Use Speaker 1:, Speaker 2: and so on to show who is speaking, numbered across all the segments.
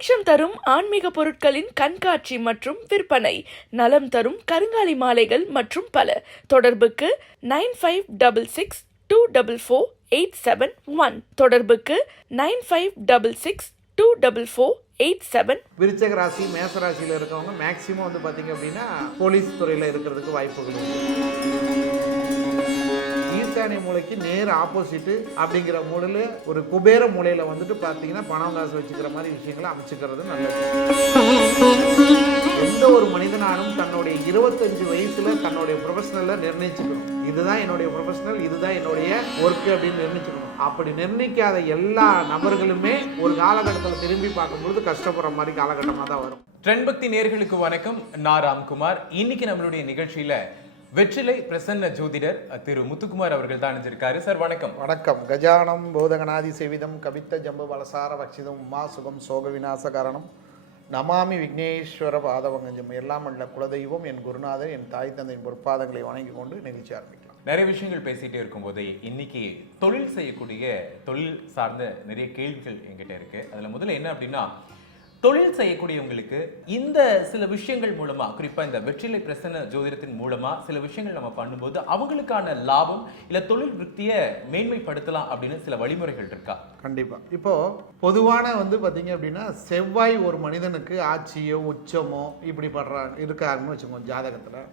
Speaker 1: சுபிக்ஷம் தரும் ஆன்மீக பொருட்களின் கண்காட்சி மற்றும் விற்பனை. நலம் தரும் கருங்காலி மாலைகள் மற்றும் பல. தொடர்புக்கு nine five double six two double four eight seven one. தொடர்புக்கு nine five double six two double four eight seven.
Speaker 2: விருச்சக ராசி மேச ராசியில் இருக்கவங்க மேக்சிமம் வந்து பார்த்தீங்க அப்படின்னா போலீஸ் துறையில் இருக்கிறதுக்கு வாய்ப்புகள் உண்டு மூளைக்கு நேர் ஆப்போசிட்டு அப்படிங்கிற மூலையில் ஒரு குபேர மூலையில் வந்துட்டு பார்த்தீங்கன்னா பணம் காசு வச்சுக்கிற மாதிரி விஷயங்களை அமைச்சுக்கிறது நல்லது. எந்த ஒரு மனிதனாலும் தன்னுடைய இருபத்தஞ்சு வயசுல தன்னுடைய ப்ரொஃபஷனலை நிர்ணயிச்சுக்கணும். இதுதான் என்னுடைய ப்ரொஃபஷனல் இதுதான் என்னுடைய ஒர்க் அப்படின்னு நிர்ணயிச்சுக்கணும். அப்படி நிர்ணயிக்காத எல்லா நபர்களுமே ஒரு காலகட்டத்தில் திரும்பி பார்க்கும்பொழுது கஷ்டப்படுற மாதிரி காலகட்டமாக தான் வரும்.
Speaker 3: ட்ரெண்ட் பக்தி நேர்களுக்கு வணக்கம். நான் ராம்குமார். இன்னைக்கு நம்மளுடைய நிகழ்ச்சியில வெற்றிலை பிரசன்ன ஜோதிடர் திரு முத்துக்குமார் அவர்கள் தான் இணைஞ்சிருக்காரு. சார் வணக்கம்.
Speaker 2: வணக்கம். கஜானம் போதகநாதி சேவிதம் கவித்த ஜம்பு பலசார பக்ஷிதம் உமா சுகம் சோக விநாச காரணம் நமாமி விக்னேஸ்வர பாதவங்கஞ்சம் எல்லாம் உள்ள குலதெய்வம் என் குருநாதர் என் தாய் தந்தையின் பொற்பாதங்களை வணங்கி கொண்டு நிகழ்ச்சி ஆரம்பிக்கலாம்.
Speaker 3: நிறைய விஷயங்கள் பேசிட்டே இருக்கும்போதே இன்னைக்கு தொழில் செய்யக்கூடிய தொழில் சார்ந்த நிறைய கேள்விகள் என்கிட்ட இருக்கு. அதுல முதல்ல என்ன அப்படின்னா தொழில் செய்யக்கூடியவங்களுக்கு இந்த சில விஷயங்கள் மூலமா குறிப்பா இந்த வெற்றிலை பிரசன்ன ஜோதிடத்தின் மூலமா சில விஷயங்கள் நம்ம பண்ணும்போது அவங்களுக்கான லாபம் இல்ல தொழில் விருத்தியை மேன்மைப்படுத்தலாம் அப்படின்னு சில வழிமுறைகள் இருக்கா?
Speaker 2: கண்டிப்பாக இப்போது பொதுவான வந்து பார்த்தீங்க அப்படின்னா செவ்வாய் ஒரு மனிதனுக்கு ஆட்சியோ உச்சமோ இப்படி படுற இருக்காருன்னு வச்சுக்கோங்க ஜாதகத்தில்.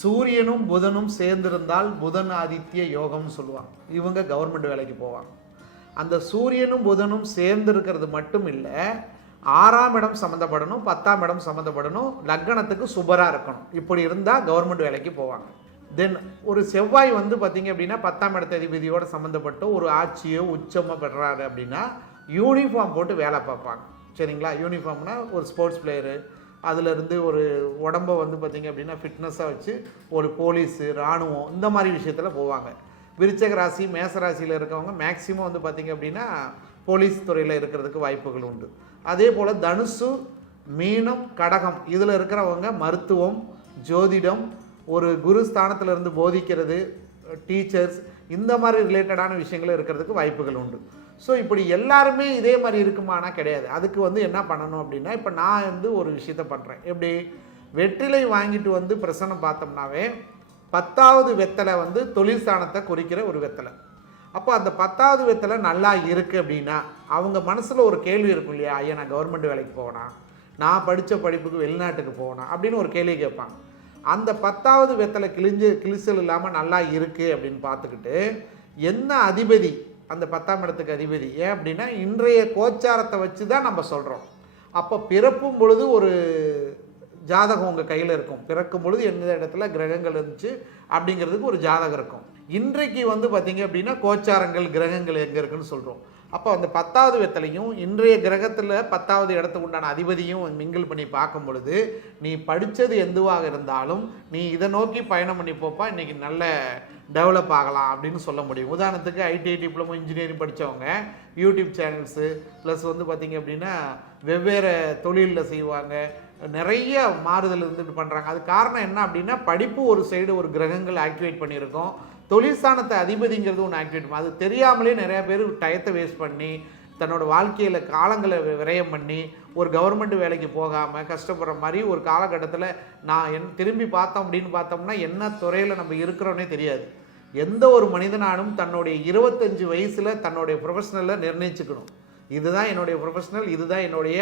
Speaker 2: சூரியனும் புதனும் சேர்ந்திருந்தால் புதன் ஆதித்ய யோகம்னு சொல்லுவாங்க. இவங்க கவர்மெண்ட் வேலைக்கு போவாங்க. அந்த சூரியனும் புதனும் சேர்ந்து இருக்கிறது மட்டும் இல்லை ஆறாம் இடம் சம்மந்தப்படணும் பத்தாம் இடம் சம்மந்தப்படணும் லக்னத்துக்கு சுபராக இருக்கணும். இப்படி இருந்தால் கவர்மெண்ட் வேலைக்கு போவாங்க. தென் ஒரு செவ்வாய் வந்து பார்த்தீங்க அப்படின்னா பத்தாம் இடத்த அதிபதியோட சம்மந்தப்பட்ட ஒரு ஆட்சியோ உச்சமோ பெறாரு அப்படின்னா யூனிஃபார்ம் போட்டு வேலை பார்ப்பாங்க. சரிங்களா? யூனிஃபார்ம்னா ஒரு ஸ்போர்ட்ஸ் பிளேயரு அதுலேருந்து ஒரு உடம்ப வந்து பார்த்தீங்க அப்படின்னா ஃபிட்னஸாக வச்சு ஒரு போலீஸு இராணுவம் இந்த மாதிரி விஷயத்தில் போவாங்க. விருச்சக ராசி மேச ராசியில் இருக்கவங்க மேக்சிமம் வந்து பார்த்தீங்க அப்படின்னா போலீஸ் துறையில் இருக்கிறதுக்கு வாய்ப்புகள் உண்டு. அதே போல் தனுசு மீனம் கடகம் இதில் இருக்கிறவங்க மருத்துவம் ஜோதிடம் ஒரு குரு ஸ்தானத்துல இருந்து போதிக்கிறது டீச்சர்ஸ் இந்த மாதிரி ரிலேட்டடான விஷயங்கள் இருக்கிறதுக்கு வாய்ப்புகள் உண்டு. ஸோ இப்படி எல்லாருமே இதே மாதிரி இருக்குமானா கிடையாது. அதுக்கு வந்து என்ன பண்ணணும் அப்படின்னா இப்போ நான் வந்து ஒரு விஷயத்த பண்ணுறேன் எப்படி? வெற்றிலை வாங்கிட்டு வந்து பிரசனம் பார்த்தோம்னாவே பத்தாவது வெத்தலை வந்து தொழில் ஸ்தானத்தை குறிக்கிற ஒரு வெத்தலை. அப்போ அந்த பத்தாவது விதத்தில் நல்லா இருக்குது அப்படின்னா அவங்க மனசில் ஒரு கேள்வி இருக்கும் இல்லையா? ஐயா நான் கவர்மெண்ட் வேலைக்கு போகணா நான் படித்த படிப்புக்கு வெளிநாட்டுக்கு போகணும் அப்படின்னு ஒரு கேள்வி கேட்பாங்க. அந்த பத்தாவது விதத்தில் கிழிஞ்சு கிழிசல் இல்லாமல் நல்லா இருக்குது அப்படின்னு பார்த்துக்கிட்டு என்ன அதிபதி அந்த பத்தாம் இடத்துக்கு அதிபதி? ஏன் அப்படின்னா இன்றைய கோச்சாரத்தை வச்சு தான் நம்ம சொல்கிறோம் அப்போ பிறப்பும் பொழுது ஒரு ஜாதகம் உங்கள் கையில் இருக்கும். பிறக்கும் பொழுது எந்த இடத்துல கிரகங்கள் இருந்துச்சு அப்படிங்கிறதுக்கு ஒரு ஜாதகம் இருக்கும். இன்றைக்கு வந்து பார்த்திங்க அப்படின்னா கோச்சாரங்கள் கிரகங்கள் எங்கே இருக்குன்னு சொல்கிறோம் அப்போ அந்த பத்தாவது வெத்தலையும் இன்றைய கிரகத்தில் பத்தாவது இடத்துக்கு உண்டான அதிபதியும் மிங்கிள் பண்ணி பார்க்கும் பொழுது நீ படித்தது எதுவாக இருந்தாலும் நீ இதை நோக்கி பயணம் பண்ணி போப்பா இன்றைக்கி நல்ல டெவலப் ஆகலாம் அப்படின்னு சொல்ல முடியும். உதாரணத்துக்கு ஐடிஐ டிப்ளமோ இன்ஜினியரிங் படித்தவங்க யூடியூப் சேனல்ஸு ப்ளஸ் வந்து பார்த்திங்க அப்படின்னா வெவ்வேறு தொழிலில் செய்வாங்க நிறைய மாறுதல் இருந்துட்டு பண்ணுறாங்க அது காரணம் என்ன அப்படின்னா படிப்பு ஒரு சைடு ஒரு கிரகங்கள் ஆக்டிவேட் பண்ணியிருக்கோம். தொழிற்சானத்தை அதிபதிங்கிறது ஒன்று ஆக்டிவேட் பண்ணும் அது தெரியாமலே நிறையா பேர் டயத்தை வேஸ்ட் பண்ணி தன்னோட வாழ்க்கையில் காலங்களை விரயம் பண்ணி ஒரு கவர்மெண்ட் வேலைக்கு போகாமல் கஷ்டப்படுற மாதிரி ஒரு காலகட்டத்தில் நான் என் திரும்பி பார்த்தோம் அப்படின்னு பார்த்தோம்னா என்ன துறையில் நம்ம இருக்கிறோன்னே தெரியாது. எந்த ஒரு மனிதனாலும் தன்னுடைய இருபத்தஞ்சி வயசில் தன்னுடைய ப்ரொஃபஷனலை நிர்ணயிச்சுக்கணும். இதுதான் என்னுடைய ப்ரொஃபஷனல் இதுதான் என்னுடைய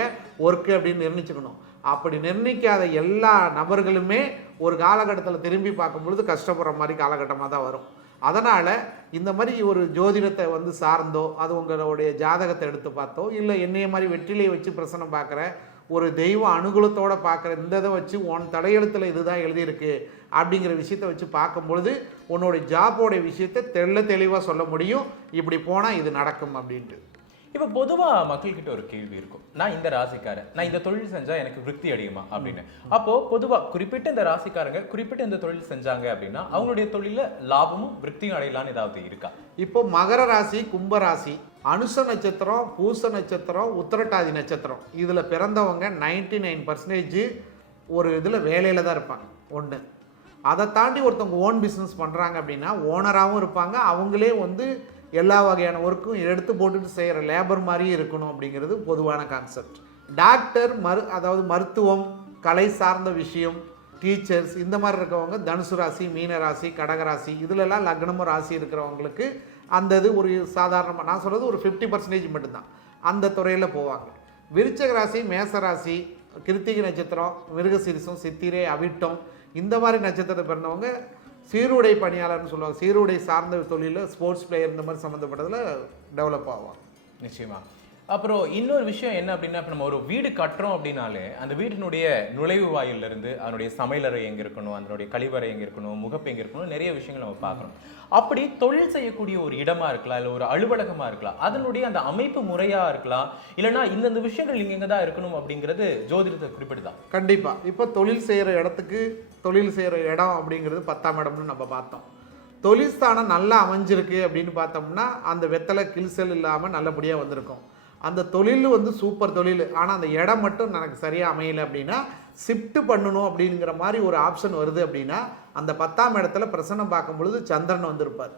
Speaker 2: ஒர்க்கு அப்படின்னு நிர்ணயிச்சுக்கணும். அப்படி நிர்ணயிக்காத எல்லா நபர்களுமே ஒரு காலகட்டத்தில் திரும்பி பார்க்கும்பொழுது கஷ்டப்படுற மாதிரி காலகட்டமாக தான் வரும். அதனால் இந்த மாதிரி ஒரு ஜோதிடத்தை வந்து சார்ந்தோ அது உங்களுடைய ஜாதகத்தை எடுத்து பார்த்தோ இல்லை என்னைய மாதிரி வெற்றிலையை வச்சு பிரசனம் பார்க்குற ஒரு தெய்வ அனுகூலத்தோடு பார்க்குற இந்த இதை வச்சு உன் தலையெழுத்தில் இதுதான் எழுதியிருக்கு அப்படிங்கிற விஷயத்தை வச்சு பார்க்கும்பொழுது உன்னோட ஜாப்போடைய விஷயத்தை தெள்ள தெளிவாக சொல்ல முடியும். இப்படி போனால் இது நடக்கும் அப்படின்ட்டு.
Speaker 3: இப்போ பொதுவாக மக்கள்கிட்ட ஒரு கேள்வி இருக்கும். நான் இந்த ராசிக்காரன். நான் இந்த தொழில் செஞ்சால் எனக்கு விருத்தி அடையுமா? அப்படின்னு. அப்போது பொதுவாக குறிப்பிட்ட இந்த ராசிக்காரங்க குறிப்பிட்ட இந்த தொழில் செஞ்சாங்க அப்படின்னா அவங்களுடைய தொழிலில் லாபமும் விருத்தியும் அடையலான்னு ஏதாவது இருக்கா?
Speaker 2: இப்போ மகர ராசி கும்ப ராசி அனுச நட்சத்திரம் பூச நட்சத்திரம் உத்திரட்டாதி நட்சத்திரம். இதில் பிறந்தவங்க நைன்டி நைன் பர்சன்டேஜ் ஒரு இதில் வேலையில் தான் இருப்பாங்க. ஒன்று அதை தாண்டி ஒருத்தவங்க ஓன் பிஸ்னஸ் பண்ணுறாங்க அப்படின்னா ஓனராகவும் இருப்பாங்க. அவங்களே வந்து எல்லா வகையான ஒர்க்கும் எடுத்து போட்டுட்டு செய்கிற லேபர் மாதிரியே இருக்கணும் அப்படிங்கிறது பொதுவான கான்செப்ட் டாக்டர் மரு அதாவது மருத்துவம் கலை சார்ந்த விஷயம் டீச்சர்ஸ் இந்த மாதிரி இருக்கவங்க தனுசு ராசி மீன ராசி கடகராசி இதுலலாம் லக்னமும் ராசி இருக்கிறவங்களுக்கு அந்த இது ஒரு சாதாரணமாக நான் சொல்கிறது ஒரு ஃபிஃப்டி பர்சன்டேஜ் மட்டும்தான். அந்த துறையில் போவாங்க. விருச்சக ராசி மேச ராசி கிருத்திகை நட்சத்திரம் மிருகசிரிசம் சித்திரை அவிட்டம் இந்த மாதிரி நட்சத்திரத்தை பிறந்தவங்க சீருடை பணியாளர்னு சொல்லுவாங்க. சீருடை சார்ந்த தொழிலில் ஸ்போர்ட்ஸ் பிளேயர் இந்த மாதிரி சம்மந்தப்பட்டதில் டெவலப் ஆவாங்க.
Speaker 3: நிச்சயமாக அப்புறம் இன்னொரு விஷயம் என்ன அப்படின்னா இப்போ நம்ம ஒரு வீடு கட்டுறோம் அப்படின்னாலே அந்த வீட்டினுடைய நுழைவு வாயிலிருந்து இருந்து அதனுடைய சமையலறை எங்கே இருக்கணும் அதனுடைய கழிவறை எங்கே இருக்கணும் முகப்பு எங்கே இருக்கணும் நிறைய விஷயங்கள் நம்ம பார்க்குறோம். அப்படி தொழில் செய்யக்கூடிய ஒரு இடமா இருக்கலாம் இல்லை ஒரு அலுவலகமாக இருக்கலாம் அதனுடைய அந்த அமைப்பு முறையாக இருக்கலாம் இல்லைன்னா இந்தந்த விஷயங்கள் இங்கே தான் இருக்கணும் அப்படிங்கிறது ஜோதிடத்தை குறிப்பிடுதா
Speaker 2: கண்டிப்பாக இப்போ தொழில் செய்கிற இடத்துக்கு தொழில் செய்கிற இடம் அப்படிங்கிறது பத்தாம் இடம்னு நம்ம பார்த்தோம். தொழில் ஸ்தானம் நல்லா அமைஞ்சிருக்கு அப்படின்னு பார்த்தோம்னா அந்த வெத்தலை கிழிசல் இல்லாமல் நல்லபடியாக வந்திருக்கும். அந்த தொழில் வந்து சூப்பர் தொழில். ஆனால் அந்த இடம் மட்டும் எனக்கு சரியாக அமையலை அப்படின்னா ஷிஃப்ட் பண்ணணும் அப்படிங்கிற மாதிரி ஒரு ஆப்ஷன் வருது அப்படின்னா அந்த பத்தாம் இடத்துல பிரசனம் பார்க்கும் பொழுது சந்திரன் வந்திருப்பார்.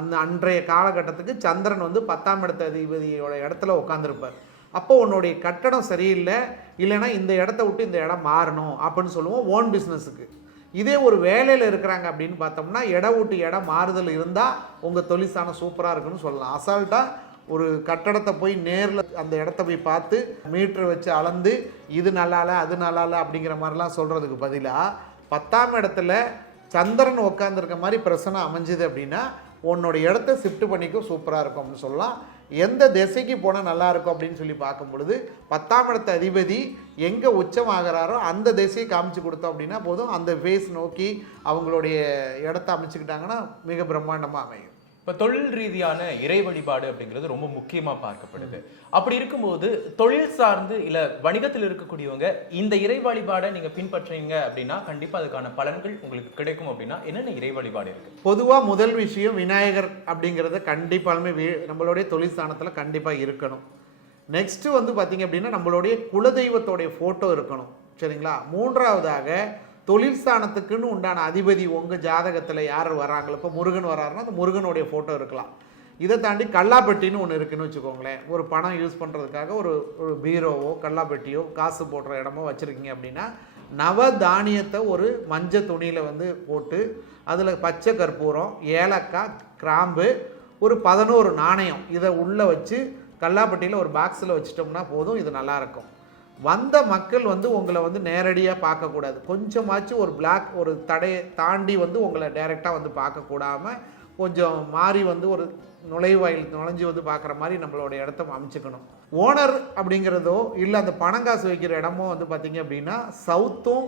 Speaker 2: அந்த அன்றைய காலகட்டத்துக்கு சந்திரன் வந்து பத்தாம் இடத்த அதிபதியோட இடத்துல உட்காந்துருப்பார் அப்போ உன்னுடைய கட்டடம் சரியில்லை இல்லைன்னா இந்த இடத்த விட்டு இந்த இடம் மாறணும் அப்படின்னு சொல்லுவோம் ஓன் பிஸ்னஸுக்கு இதே ஒரு வேலையில் இருக்கிறாங்க அப்படின்னு பார்த்தோம்னா இடம் விட்டு இடம் மாறுதல் இருந்தால் உங்கள் தொழிற்சானம் சூப்பராக இருக்குன்னு சொல்லலாம். அசால்ட்டாக ஒரு கட்டடத்தை போய் நேரில் அந்த இடத்த போய் பார்த்து மீட்டர் வச்சு அளந்து இது நல்லால அது நல்லால அப்படிங்கிற மாதிரிலாம் சொல்கிறதுக்கு பதிலாக பத்தாம் இடத்துல சந்திரன் உட்காந்துருக்க மாதிரி பிரசனம் அமைஞ்சுது அப்படின்னா உன்னோட இடத்த ஷிஃப்ட் பண்ணிக்கும் சூப்பராக இருக்கும் அப்படின்னு சொல்லலாம். எந்த திசைக்கு போனால் நல்லா இருக்கும் அப்படின்னு சொல்லி பார்க்கும் பொழுது பத்தாம் இடத்த அதிபதி எங்கே உச்சம் ஆகிறாரோ அந்த திசையை காமிச்சு கொடுத்தோம் அப்படின்னா போதும். அந்த ஃபேஸ் நோக்கி அவங்களுடைய இடத்த அமைச்சுக்கிட்டாங்கன்னா மிக பிரம்மாண்டமாக அமையும்.
Speaker 3: இப்போ தொழில் ரீதியான இறை வழிபாடு அப்படிங்கிறது ரொம்ப முக்கியமாக பார்க்கப்படுது. அப்படி இருக்கும்போது தொழில் சார்ந்து இல்லை வணிகத்தில் இருக்கக்கூடியவங்க இந்த இறை வழிபாடை நீங்கள் பின்பற்றுறீங்க அப்படின்னா கண்டிப்பாக அதுக்கான பலன்கள் உங்களுக்கு கிடைக்கும் அப்படின்னா என்னென்ன இறை வழிபாடு இருக்குது
Speaker 2: பொதுவாக முதல் விஷயம் விநாயகர் அப்படிங்கிறத கண்டிப்பாலுமே வீ நம்மளுடைய தொழில் ஸ்தானத்தில் கண்டிப்பாக இருக்கணும். நெக்ஸ்ட்டு வந்து பார்த்திங்க அப்படின்னா நம்மளுடைய குலதெய்வத்தோடைய ஃபோட்டோ இருக்கணும். சரிங்களா? மூன்றாவதாக தொழில் ஸ்தானத்துக்குன்னு உண்டான அதிபதி உங்கள் ஜாதகத்தில் யார் வராங்களோ இப்போ முருகன் வராருன்னா அந்த முருகனுடைய ஃபோட்டோ இருக்கலாம். இதை தாண்டி கல்லாப்பெட்டின்னு ஒன்று இருக்குன்னு வச்சுக்கோங்களேன். ஒரு பணம் யூஸ் பண்ணுறதுக்காக ஒரு ஒரு பீரோவோ கல்லாப்பெட்டியோ காசு போடுற இடமோ வச்சுருக்கீங்க அப்படின்னா நவ தானியத்தை ஒரு மஞ்சள் துணியில் வந்து போட்டு அதில் பச்சை கற்பூரம் ஏலக்காய் கிராம்பு ஒரு பதினோரு நாணயம் இதை உள்ளே வச்சு கல்லாப்பட்டியில் ஒரு பாக்ஸில் வச்சிட்டோம்னா போதும் இது நல்லாயிருக்கும் வந்த மக்கள் வந்து உங்களை வந்து நேரடியாக பார்க்கக்கூடாது. கொஞ்சமாச்சும் ஒரு பிளாக் ஒரு தடையை தாண்டி வந்து உங்களை டைரெக்டாக வந்து பார்க்கக்கூடாமல் கொஞ்சம் மாறி வந்து ஒரு நுழைவாயில் நுழைஞ்சு வந்து பார்க்குற மாதிரி நம்மளோட இடத்த அமைச்சுக்கணும். ஓனர் அப்படிங்கிறதோ இல்லை அந்த பணங்காசு வைக்கிற இடமோ வந்து பார்த்திங்க அப்படின்னா சவுத்தும்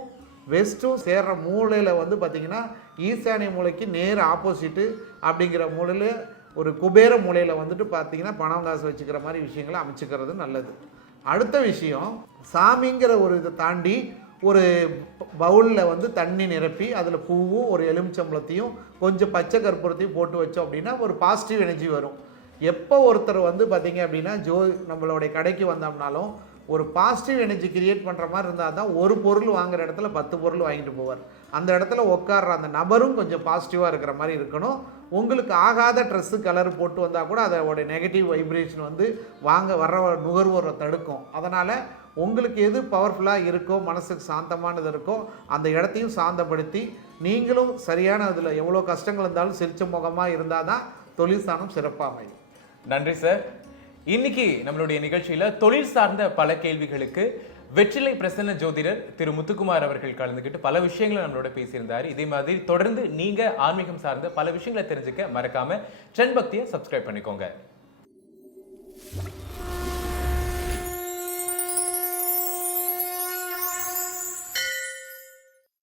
Speaker 2: வெஸ்ட்டும் சேர்ற மூலையில் வந்து பார்த்திங்கன்னா ஈசானிய மூலைக்கு நேர் ஆப்போசிட்டு அப்படிங்கிற மூலையில் ஒரு குபேர மூலையில் வந்துட்டு பார்த்தீங்கன்னா பணம் காசு வச்சுக்கிற மாதிரி விஷயங்களை அமைச்சுக்கிறது நல்லது. அடுத்த விஷயம் சாமிங்கிற ஒரு இதை தாண்டி ஒரு பவுலில் வந்து தண்ணி நிரப்பி அதில் பூவும் ஒரு எலுமிச்சம்பளத்தையும் கொஞ்சம் பச்சை கற்பூரத்தையும் போட்டு வச்சோம் அப்படின்னா ஒரு பாசிட்டிவ் எனர்ஜி வரும். எப்போ ஒருத்தர் வந்து பார்த்திங்க அப்படின்னா ஜோ நம்மளுடைய கடைக்கு வந்தோம்னாலும் ஒரு பாசிட்டிவ் எனர்ஜி கிரியேட் பண்ணுற மாதிரி இருந்தால் தான் ஒரு பொருள் வாங்குகிற இடத்துல பத்து பொருள் வாங்கிட்டு போவார். அந்த இடத்துல உட்கார்ற அந்த நபரும் கொஞ்சம் பாசிட்டிவாக இருக்கிற மாதிரி இருக்கணும். உங்களுக்கு ஆகாத ட்ரெஸ்ஸு கலர் போட்டு வந்தால் கூட அதோடைய நெகட்டிவ் வைப்ரேஷன் வந்து வாங்க வர்ற நுகர்வோரை தடுக்கும். அதனால் உங்களுக்கு எது பவர்ஃபுல்லாக இருக்கோ மனசுக்கு சாந்தமானது இருக்கோ அந்த இடத்தையும் சாந்தப்படுத்தி நீங்களும் சரியான இதில் எவ்வளோ கஷ்டங்கள் இருந்தாலும் சிரிச்ச முகமாக இருந்தால் தான் தொழில் ஸ்தானம் சிறப்பாக அமையும்.
Speaker 3: நன்றி சார் இன்னைக்கு நம்மளுடைய நிகழ்ச்சியில தொழில் சார்ந்த பல கேள்விகளுக்கு வெற்றிலை பிரசன்ன ஜோதிடர் திரு முத்துக்குமார் அவர்கள் கலந்துக்கிட்டு பல விஷயங்களை நம்மளோட பேசியிருந்தார். இதே மாதிரி தொடர்ந்து நீங்க ஆன்மீகம் சார்ந்த பல விஷயங்களை தெரிஞ்சுக்க மறக்காம ட்ரெண்ட் பக்தியை சப்ஸ்கிரைப் பண்ணிக்கோங்க.